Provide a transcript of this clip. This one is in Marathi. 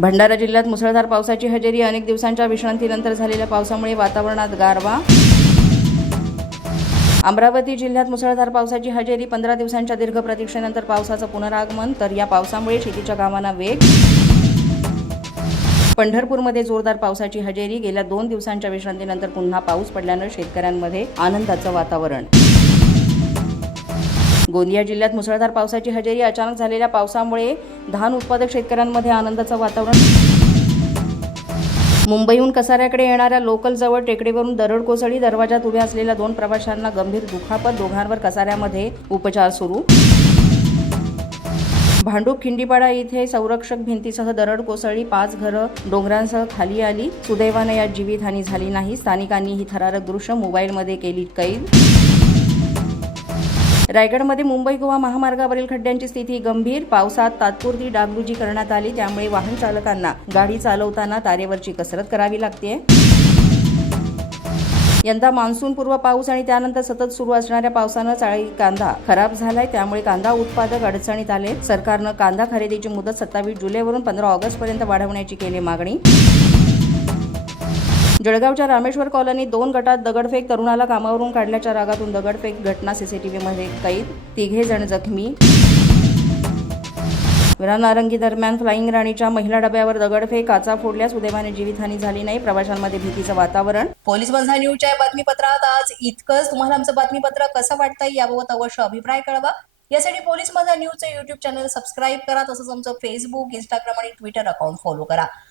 भंडारा जिल्ह्यात मुसळधार पावसाची हजेरी अनेक दिवसांच्या विश्रांतीनंतर झालेल्या पावसामुळे वातावरणात गारवा. अमरावती जिल्ह्यात मुसळधार पावसाची हजेरी पंधरा दिवसांच्या दीर्घ प्रतीक्षेनंतर पावसाचं पुनरागमन तर या पावसामुळे शेतीच्या कामांना वेग. पंढरपूरमध्ये जोरदार पावसाची हजेरी गेल्या दोन दिवसांच्या विश्रांतीनंतर पुन्हा पाऊस पडल्यानं शेतकऱ्यांमध्ये आनंदाचं वातावरण. गोंदिया जिल्ह्यात मुसळधार पावसाची हजेरी अचानक झालेल्या पावसामुळे धान उत्पादक शेतकऱ्यांमध्ये आनंदाचं वातावरण. मुंबईहून कसाऱ्याकडे येणाऱ्या लोकल जवळ टेकडीवरून दरड कोसळी दरवाजात उभ्या असलेल्या दोन प्रवाशांना गंभीर दुखापत दोघांवर कसाऱ्यामध्ये उपचार सुरू. भांडूप खिंडीपाडा इथे संरक्षक भिंतीसह दरड कोसळली पाच घरं डोंगरांसह खाली आली. सुदैवाने यात जीवितहानी झाली नाही. स्थानिकांनी ही थरारक दृश्य मोबाईलमध्ये केली कैद. रायगडमध्ये मुंबई गोवा महामार्गावरील खड्ड्यांची स्थिती गंभीर. पावसात तात्पुरती डागडुजी करण्यात आली. त्यामुळे वाहन चालकांना गाडी चालवताना तारेवरची कसरत करावी लागते. यंदा मान्सूनपूर्व पाऊस आणि त्यानंतर सतत सुरू असणाऱ्या पावसानं चाळी कांदा खराब झालाय. त्यामुळे कांदा उत्पादक अडचणीत आले. सरकारनं कांदा खरेदीची मुदत सत्तावीस जुलैवरून पंधरा ऑगस्टपर्यंत वाढवण्याची केली मागणी. जळगावच्या रामेश्वर कॉलनी दोन गटात दगडफेक तरुणाला कामावरून काढल्याच्या रागातून दगडफेक घटना सीसीटीव्हीमध्ये कैद. तिघे जण जखमी. नारंगी दरम्यान फ्लाईंग राणीच्या महिला डब्यावर दगडफेक काचा फोडल्या सुदैवाने जीवितहानी झाली नाही प्रवाशांमध्ये भीतीचं वातावरण. पोलीस बंधा न्यूजच्या बातमीपत्रात आज इतकंच. तुम्हाला आमचं बातमीपत्र कसं वाटतंय याबाबत अवश्य अभिप्राय कळवा. यासाठी पोलीस माझा न्यूजचं युट्यूब चॅनल सबस्क्राईब करा तसंच आमचं फेसबुक इंस्टाग्राम आणि ट्विटर अकाउंट फॉलो करा.